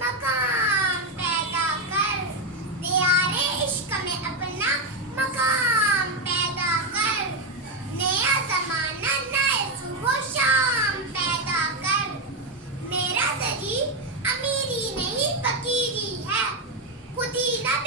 मकाम पैदा कर, दियारे इश्क में अपना मकाम पैदा कर, नया जमाना नए सुबह शाम पैदा कर। मेरा दरी अमीरी नहीं फकीरी है, खुद ही न